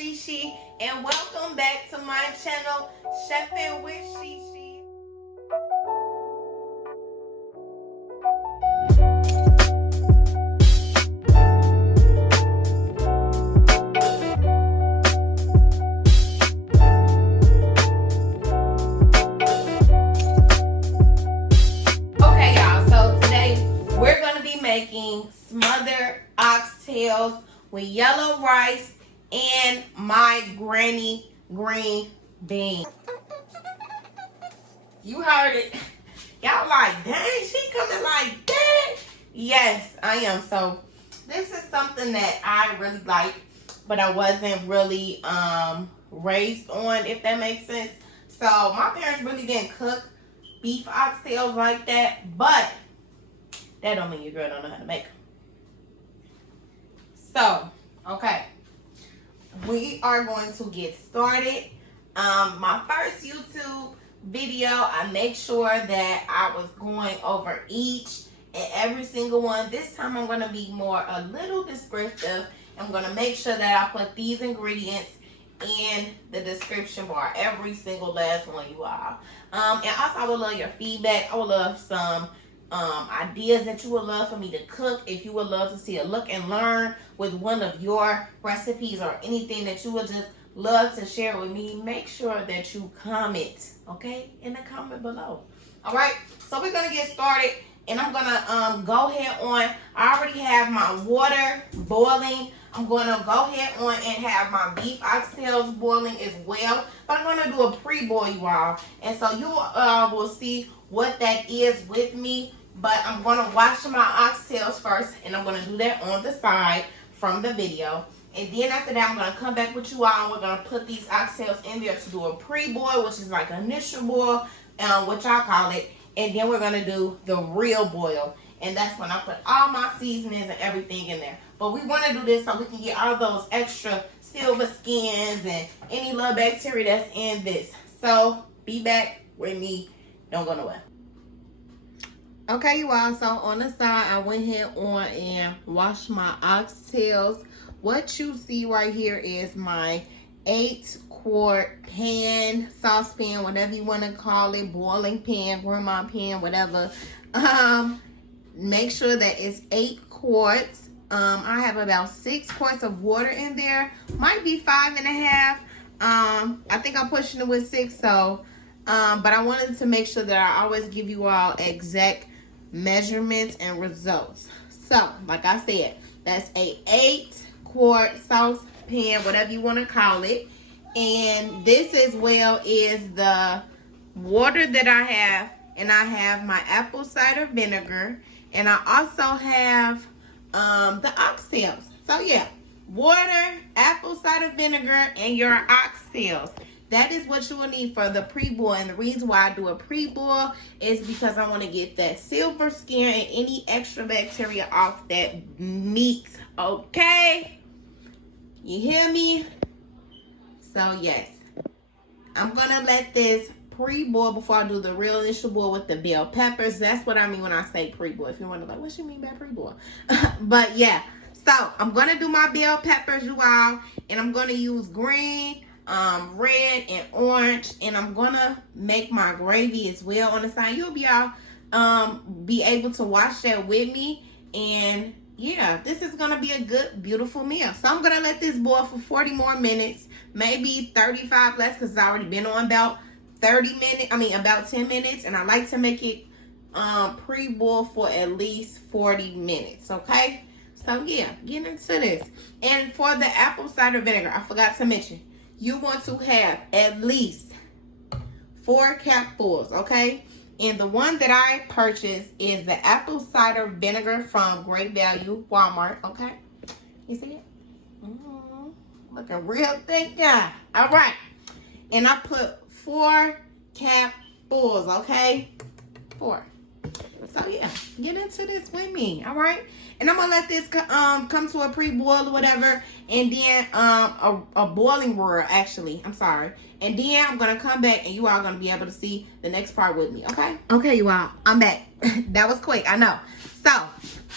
SheShe, and welcome back to my channel, Chefing with SheShe. Okay, y'all, so today we're going to be making smothered oxtails with yellow rice and my granny green beans. You heard it. Y'all like, dang, she coming like that? Yes, I am. So this is something that I really like, but I wasn't really raised on, if that makes sense. So my parents really didn't cook beef oxtails like that, but that don't mean your girl don't know how to make them. So, okay. We are going to get started. My first YouTube video, I make sure that I was going over each and every single one. This time I'm going to be a little descriptive. I'm going to make sure that I put these ingredients in the description bar, every single last one, you all. And also I would love your feedback. I would love some ideas that you would love for me to cook. If you would love to see a look and learn with one of your recipes or anything that you would just love to share with me, make sure that you comment, okay, in the comment below. All right, so we're gonna get started, and I'm gonna go ahead on. I already have my water boiling. I'm gonna go ahead on and have my beef oxtails boiling as well, but I'm gonna do a pre-boil, you all, and so you will see what that is with me. But I'm going to wash my oxtails first, and I'm going to do that on the side from the video. And then after that, I'm going to come back with you all, and we're going to put these oxtails in there to do a pre-boil, which is like an initial boil, which I call it. And then we're going to do the real boil. And that's when I put all my seasonings and everything in there. But we want to do this so we can get all those extra silver skins and any little bacteria that's in this. So be back with me. Don't go nowhere. Okay, you all, so on the side, I went ahead on and washed my oxtails. What you see right here is my 8-quart pan, saucepan, whatever you want to call it, boiling pan, grandma pan, whatever. Make sure that it's 8 quarts. I have about 6 quarts of water in there. Might be 5.5. I think I'm pushing it with 6, so, but I wanted to make sure that I always give you all exact measurements and results. So like I said, that's a 8-quart saucepan, whatever you want to call it. And this as well is the water that I have, and I have my apple cider vinegar, and I also have the oxtails. So yeah, water, apple cider vinegar, and your oxtails. That is what you will need for the pre-boil. And the reason why I do a pre-boil is because I want to get that silver skin and any extra bacteria off that meat. Okay? You hear me? So yes, I'm going to let this pre-boil before I do the real initial boil with the bell peppers. That's what I mean when I say pre-boil. If you want to like, what you mean by pre-boil? But yeah, so I'm going to do my bell peppers, you all. And I'm going to use green, red, and orange, and I'm gonna make my gravy as well on the side. You'll be able to watch that with me, and yeah, this is gonna be a good, beautiful meal. So I'm gonna let this boil for 40 more minutes, maybe 35 less, because it's already been on about 30 minutes. I mean about 10 minutes, and I like to make it pre-boil for at least 40 minutes. Okay, so yeah, get into this. And for the apple cider vinegar, I forgot to mention, you want to have at least 4 capfuls, okay? And the one that I purchased is the apple cider vinegar from Great Value, Walmart, okay? You see it? Looking real thick, yeah. All right. And I put 4 capfuls, okay? 4. So yeah, get into this with me, all right? And I'm gonna let this come to a pre-boil or whatever, and then a boiling roar, actually. I'm sorry. And then I'm gonna come back, and you all gonna be able to see the next part with me, okay? Okay, you all, I'm back. That was quick, I know. So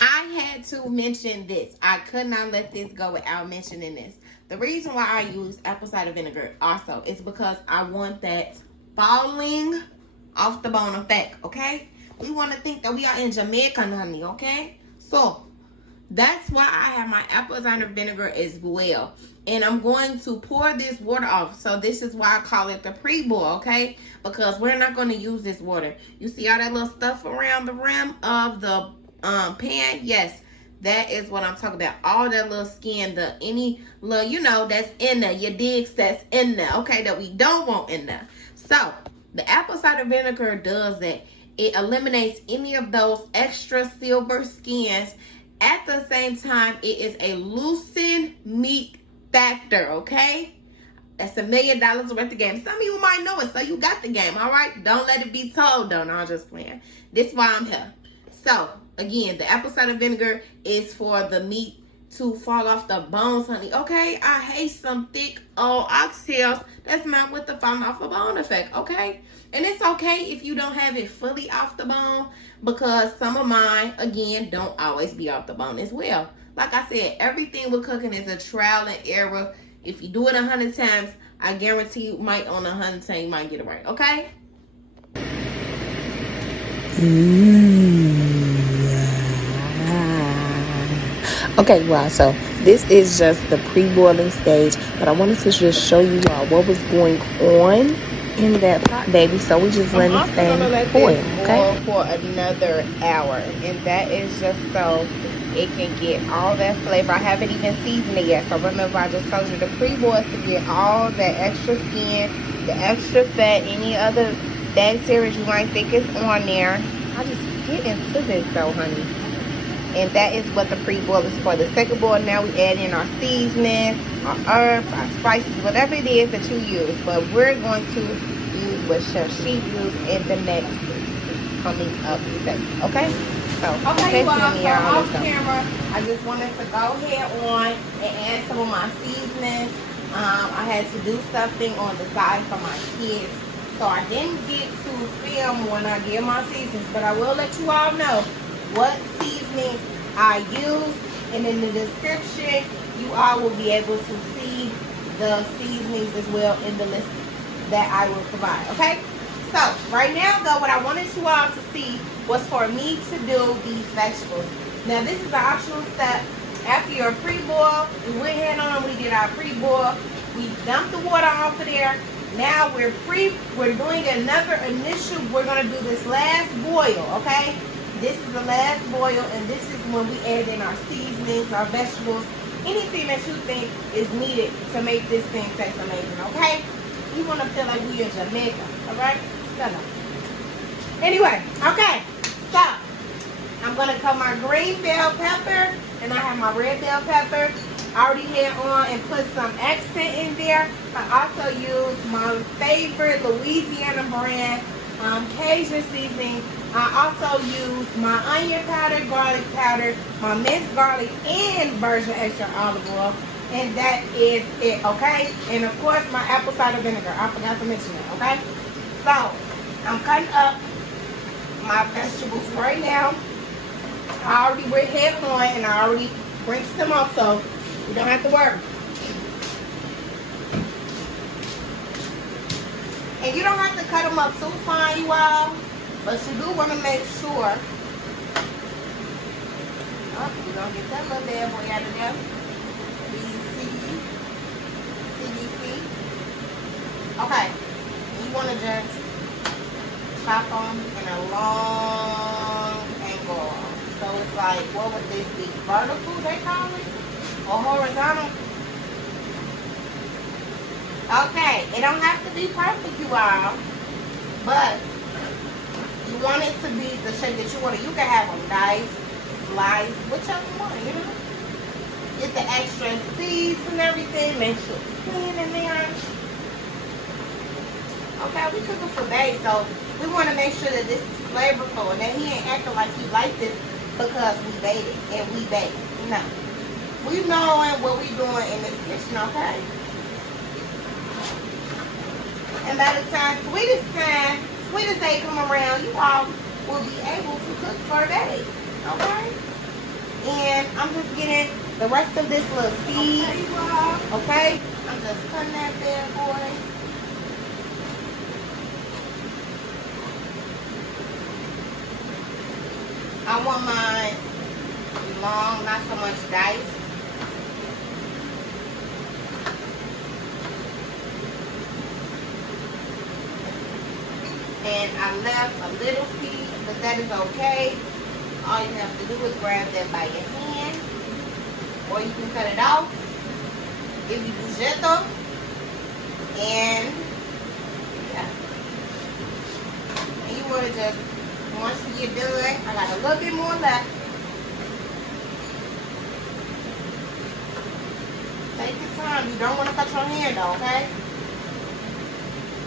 I had to mention this. I could not let this go without mentioning this. The reason why I use apple cider vinegar also is because I want that falling off the bone effect, okay? We want to think that we are in Jamaica, honey, okay? So that's why I have my apple cider vinegar as well. And I'm going to pour this water off. So this is why I call it the pre-boil, okay? Because we're not going to use this water. You see all that little stuff around the rim of the pan? Yes, that is what I'm talking about. All that little skin, any little, you know, that's in there. Your digs that's in there, okay? That we don't want in there. So the apple cider vinegar does that. It eliminates any of those extra silver skins. At the same time, it is a loosened meat factor, okay? That's $1 million worth of game. Some of you might know it, so you got the game, all right? Don't let it be told, though. No, I'm just playing. This is why I'm here. So, again, the apple cider vinegar is for the meat to fall off the bones, honey. Okay, I hate some thick old oxtails that's not with the falling off the bone effect, okay? And it's okay if you don't have it fully off the bone, because some of mine, again, don't always be off the bone as well. Like I said, everything with cooking is a trial and error. If you do it 100 times, I guarantee you might on 100 times you might get it right, okay? Okay, wow, so this is just the pre-boiling stage, but I wanted to just show you all what was going on in that pot, baby. So we just let it stay boil, okay? For another hour, and that is just so it can get all that flavor. I haven't even seasoned it yet, so remember I just told you the pre-boil is to get all that extra skin, the extra fat, any other bacteria you might think is on there. I just get into this though, honey. And that is what the pre-boil is for. The second boil, now we add in our seasonings, our herbs, our spices, whatever it is that you use. But we're going to use what SheShe used in the next coming up step. Okay? So, okay, well, so off camera, I just wanted to go ahead on and add some of my seasonings. I had to do something on the side for my kids, so I didn't get to film when I give my seasonings, but I will let you all know what seasoning I use, and in the description you all will be able to see the seasonings as well in the list that I will provide. Okay, so right now though, what I wanted you all to see was for me to do these vegetables. Now this is an optional step. After your pre-boil, we went ahead on, we did our pre-boil, we dumped the water off of there. Now we're doing another initial, we're gonna do this last boil, okay? This is the last boil, and this is when we add in our seasonings, our vegetables, anything that you think is needed to make this thing taste amazing, okay? You want to feel like we in Jamaica, all right? No. Anyway, okay, so I'm going to cut my green bell pepper, and I have my red bell pepper. I already had on and put some accent in there. I also used my favorite Louisiana brand Cajun seasoning. I also use my onion powder, garlic powder, my minced garlic, and virgin extra olive oil. And that is it, okay? And of course, my apple cider vinegar. I forgot to mention it, okay? So, I'm cutting up my vegetables right now. I already went ahead on and I already rinsed them off, so you don't have to worry. And you don't have to cut them up too fine, you all. But you do want to make sure. Oh, we're going to get that little bad boy out of there. CDC. Okay. You want to just chop them in a long angle. So it's like, what would this be? Vertical, they call it? Or horizontal? Okay. It don't have to be perfect, you all. But you want it to be the shape that you want it. You can have them nice, sliced, whichever you want, you know. Get the extra seeds and everything. Make sure it's clean in there. Okay, we cooking for days, so we want to make sure that this is flavorful and that he ain't acting like he like this because we made it and we baked. No. We knowing what we doing in this kitchen, okay? And by the time sweetest day come around, you all will be able to cook for a day, okay? And I'm just getting the rest of this little seed. Okay? I'm just cutting that bad boy. I want mine long, not so much diced. And I left a little piece, but that is okay. All you have to do is grab that by your hand, or you can cut it off if you do gentle. And yeah, and you want to just, once you get done, I got a little bit more left. Take your time. You don't want to cut your hand though, okay?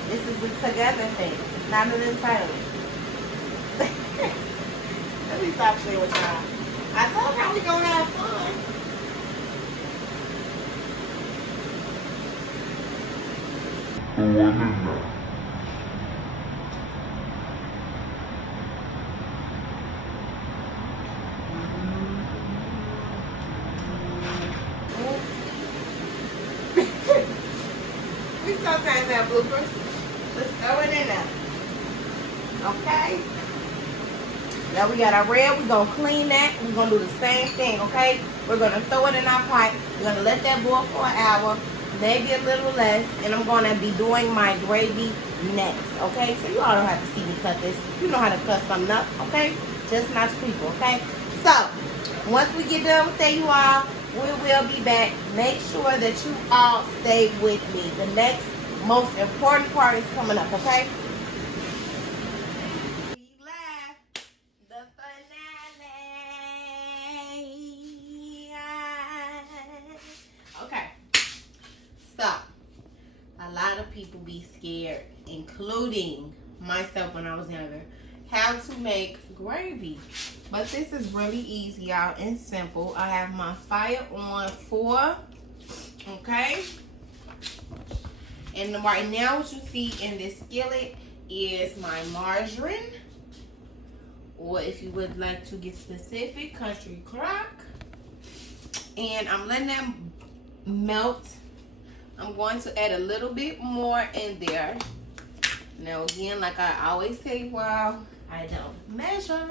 This is the together thing, not an entitlement. Let me stop playing with y'all. I told y'all we gonna have fun. We sometimes have bloopers. Let's throw it in there. Okay? Now we got our red. We're going to clean that. We're going to do the same thing, okay? We're going to throw it in our pot. We're going to let that boil for an hour, maybe a little less. And I'm going to be doing my gravy next, okay? So you all don't have to see me cut this. You know how to cut something up, okay? Just not people, okay? So, once we get done with that, you all, we will be back. Make sure that you all stay with me. The next most important part is coming up, okay? A lot of people be scared, including myself when I was younger, how to make gravy. But this is really easy, y'all, and simple. I have my fire on 4, okay? And right now what you see in this skillet is my margarine, or if you would like to get specific, country crock. And I'm letting them melt. I'm going to add a little bit more in there. Now again, like I always say, well, I don't measure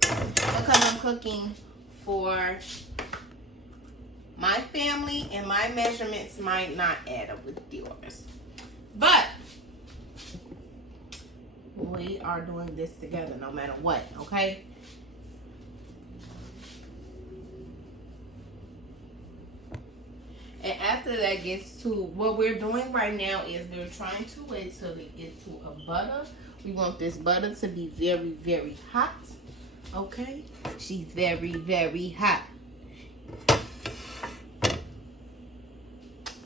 because I'm cooking for my family and my measurements might not add up with yours. But we are doing this together no matter what, okay? And after that gets to, what we're doing right now is we're trying to wait till we get to a butter. We want this butter to be very, very hot. Okay? She's very, very hot.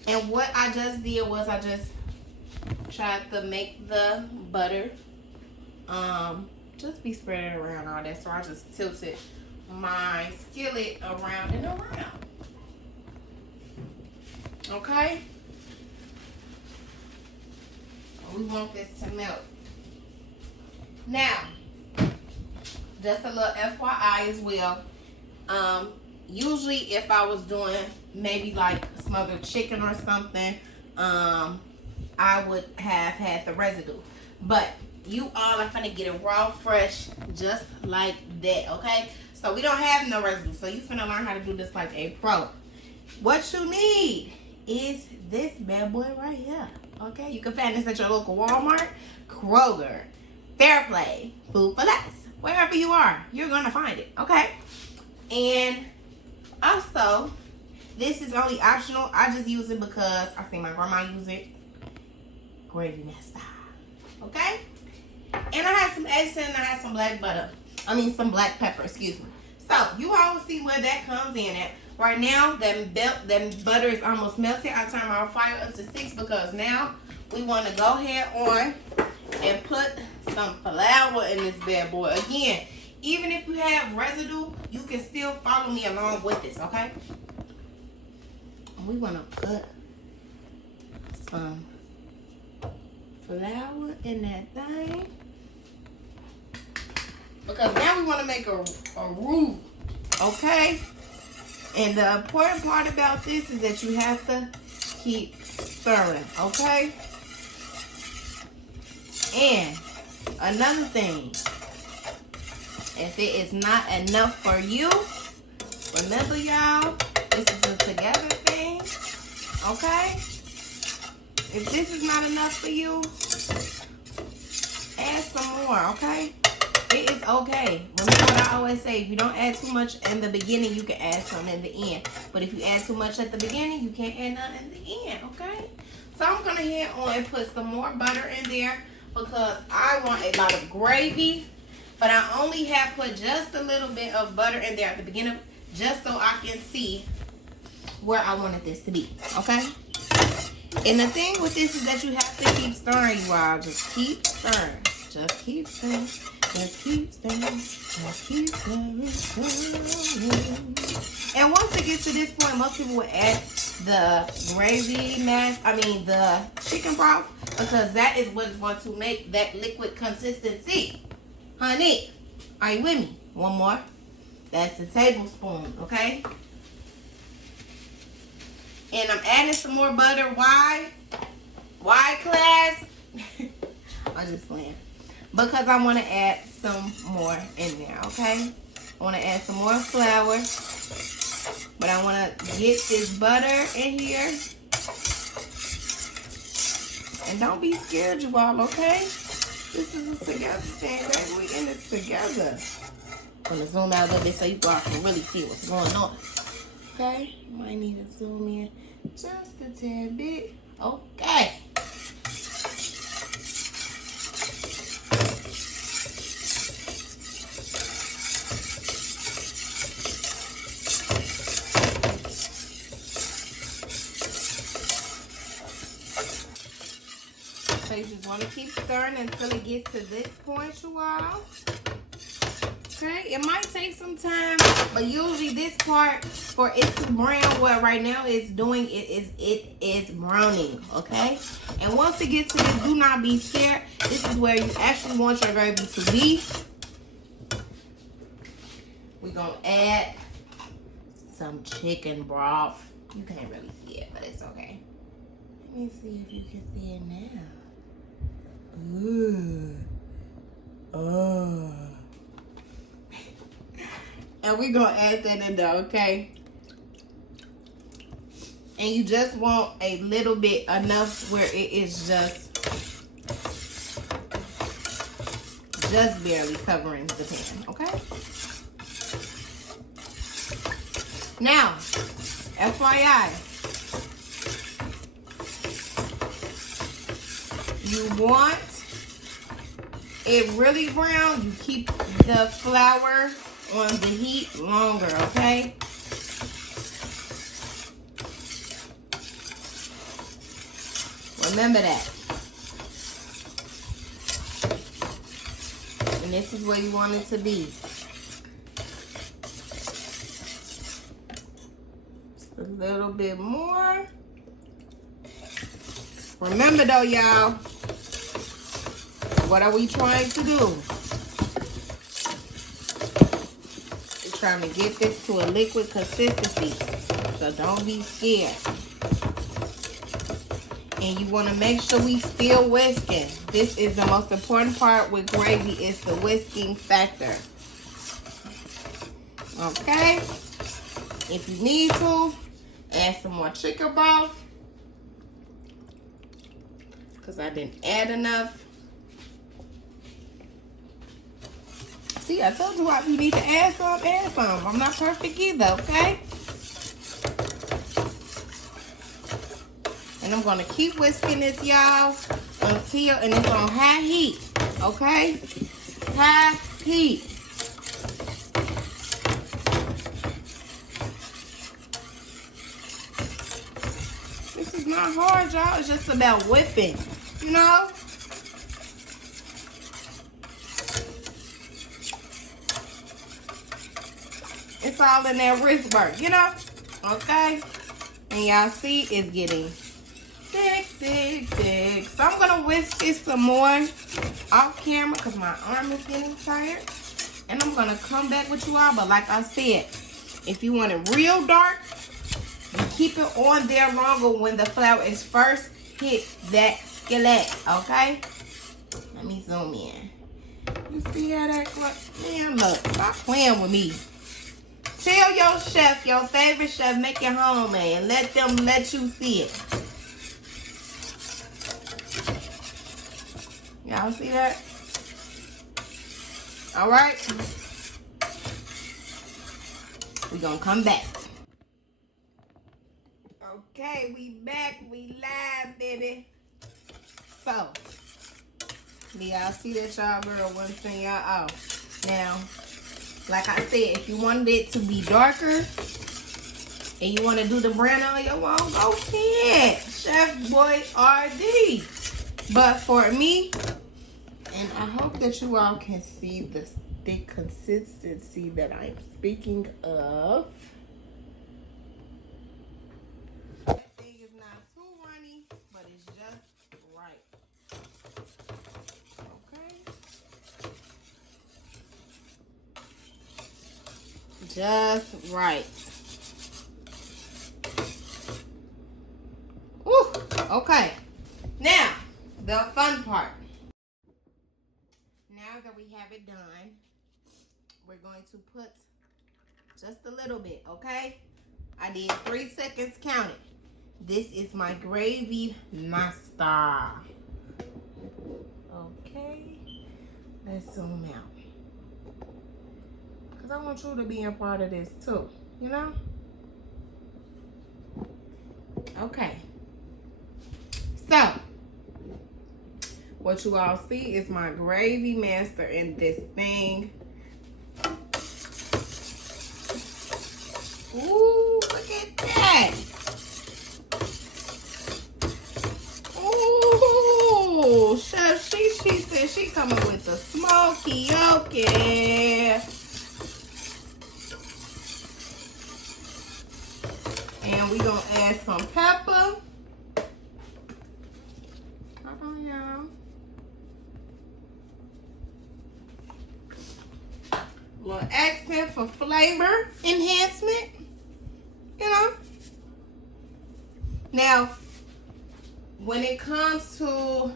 And what I just did was I just tried to make the butter just be spread around all that. So I just tilted my skillet around and around. Okay? We want this to melt. Now, just a little FYI as well. Usually if I was doing maybe like smothered chicken or something, I would have had the residue. But you all are finna get it raw, fresh, just like that, okay? So we don't have no residue. So you finna learn how to do this like a pro. What you need is this bad boy right here, okay? You can find this at your local Walmart, Kroger, Fairplay, Food for Less. Wherever you are, you're gonna find it, okay? And also, this is only optional. I just use it because I see my grandma use it. Garvey Master, okay? And I have some eggs and I have some black butter. I mean, some black pepper, excuse me. So, you all will see where that comes in at. Right now, that butter is almost melted. I turn my fire up to 6 because now we want to go ahead on and put some flour in this bad boy. Again, even if you have residue, you can still follow me along with this, okay? We want to put some flour in that thing because now we want to make a roux, okay? And the important part about this is that you have to keep stirring, okay? And another thing, if it is not enough for you, remember y'all, this is a together thing, okay? If this is not enough for you, add some more, okay? It is okay. Remember what I always say, if you don't add too much in the beginning, you can add some in the end. But if you add too much at the beginning, you can't add none in the end, okay? So I'm gonna head on and put some more butter in there because I want a lot of gravy. But I only have put just a little bit of butter in there at the beginning, just so I can see where I wanted this to be, okay? And the thing with this is that you have to keep stirring, you all. Just keep stirring. Just keep stirring. Just keep stirring. Just keep stirring. And once it gets to this point, most people will add the gravy mass, the chicken broth, because that is what is going to make that liquid consistency. Honey, are you with me? One more. That's a tablespoon, okay? And I'm adding some more butter. Why? Why, class? I'm just playing. Because I want to add some more in there, okay? I want to add some more flour. But I want to get this butter in here. And don't be scared, you all, okay? This is a together thing, baby. We in this together. I'm going to zoom out a little bit so you all can really see what's going on. Okay? Might need to zoom in just a tad bit. Okay. So you just want to keep stirring until it gets to this point, you all. Okay, it might take some time, but usually this part for it to brown, what right now it's doing, it is browning, okay? And once it gets to this, do not be scared. This is where you actually want your gravy to be. We're gonna add some chicken broth. You can't really see it, but it's okay. Let me see if you can see it now. Ooh. Oh. And we're going to add that in there, okay? And you just want a little bit, enough where it is just barely covering the pan, okay? Now, FYI, you want it really brown, you keep the flour on the heat longer, okay? Remember that. And this is where you want it to be. Just a little bit more. Remember though, y'all, what are we trying to do? Trying to get this to a liquid consistency, so don't be scared. And you want to make sure we still whisking. This is the most important part with gravy, is the whisking factor. Okay, if you need to, add some more chicken broth, because I didn't add enough. See, I told you what, you need to add some, add some. I'm not perfect either, okay? And I'm going to keep whisking this, y'all, until, and it's on high heat, okay? High heat. This is not hard, y'all. It's just about whipping, you know? It's all in that wrist work, you know? Okay? And y'all see it's getting thick, thick, thick. So I'm going to whisk this some more off camera because my arm is getting tired. And I'm going to come back with you all. But like I said, If you want it real dark, you keep it on there longer when the flour is first hit that skillet, okay? Let me zoom in. You see how that looks? Man, look, stop playing with me. Tell your chef, your favorite chef, make it homemade and let them let you see it. Y'all see that? All right. We're gonna come back. Okay, we back. We live, baby. So, y'all see that y'all girl wasn't saying y'all off. Now, like I said, if you wanted it to be darker and you want to do the brown on your own, go ahead. Chef Boy RD. But for me, and I hope that you all can see the thick consistency that I am speaking of. That thing is not too runny, but it's just right. Okay? Just right. Ooh, okay. Now, the fun part. Now that we have it done, we're going to put just a little bit, okay? I need 3 seconds counted. This is my Garvey Master. Okay, let's zoom out. Because I want you to be a part of this too, you know? Okay. So, what you all see is my Garvey Master in this thing. Ooh, look at that. Ooh, Chef SheShe said she coming with the smoky yoke. And we gonna add some pepper. Hold on, y'all. Little accent for flavor enhancement, you know. Now, when it comes to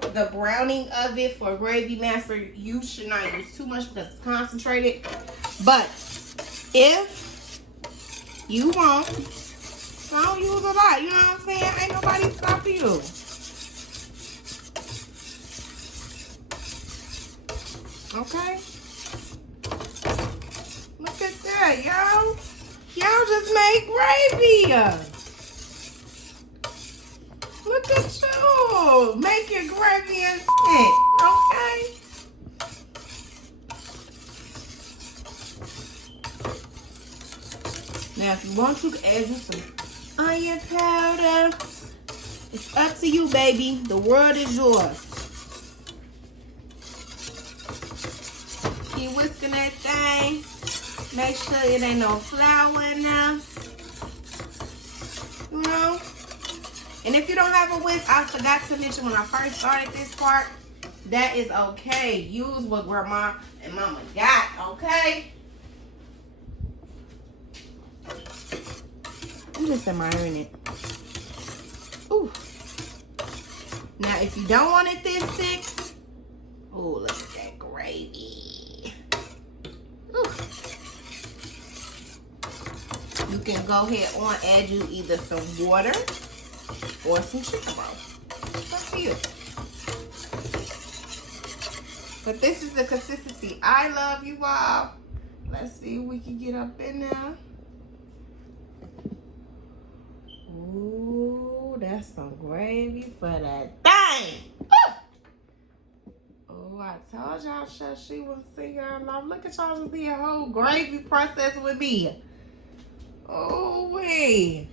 the browning of it for Garvey Master, you should not use too much because it's concentrated. But if you want, don't use a lot. You know what I'm saying? Ain't nobody stopping you. Okay? Look at that, y'all. Y'all just made gravy. Look at you. Make your gravy and shit. Okay? Now, if you want, you can add you some onion powder. It's up to you, baby. The world is yours. Keep whisking that thing. Make sure it ain't no flour in there. You know? And if you don't have a whisk, I forgot to mention when I first started this part, that is okay. Use what grandma and mama got, okay? I'm just admiring it. Ooh. Now, if you don't want it this thick, ooh, look at that gravy. Ooh. You can go ahead and add you either some water or some chicken broth. It's up to you. But this is the consistency I love, you all. Let's see if we can get up in there. Ooh, that's some gravy for that thing. Oh, I told y'all SheShe was singing along. Look at y'all just the whole gravy process with me. Oh, wait.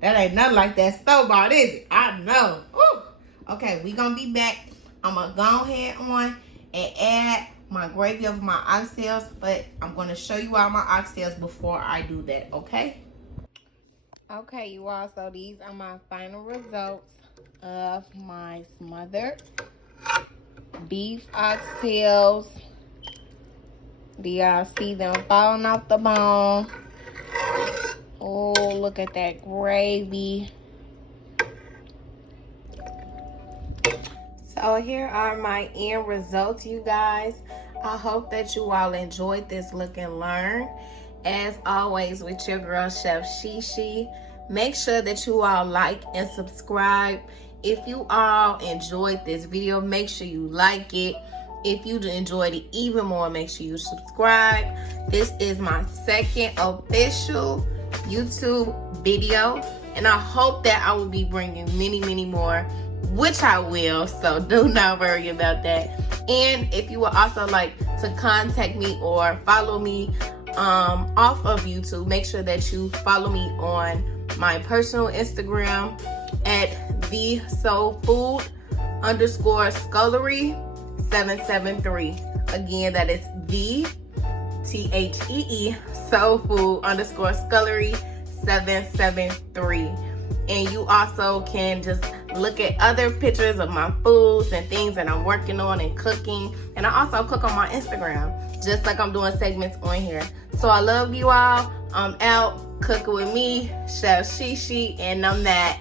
That ain't nothing like that store-bought, is it? I know. Ooh. Okay, we gonna be back. I'm gonna go ahead on and add my gravy of my oxtails, but I'm gonna show you all my oxtails before I do that, okay? Okay, you all, so these are my final results of my smothered beef oxtails. Do y'all see them falling off the bone? Oh, look at that gravy. So here are my end results, you guys. I hope that you all enjoyed this look and learn. As always, with your girl, Chef SheShe. Make sure that you all like and subscribe. If you all enjoyed this video, make sure you like it. If you enjoyed it even more, make sure you subscribe. This is my second official YouTube video, and I hope that I will be bringing many more, which I will, so do not worry about that. And if you would also like to contact me or follow me off of YouTube, make sure that you follow me on my personal Instagram at thesoulfood_scullery773. Again, that is THEE soulfood_scullery773. And you also can just look at other pictures of my foods and things that I'm working on and cooking. And I also cook on my Instagram, just like I'm doing segments on here. So I love you all. I'm out cooking with me, Chef SheShe, and I'm that.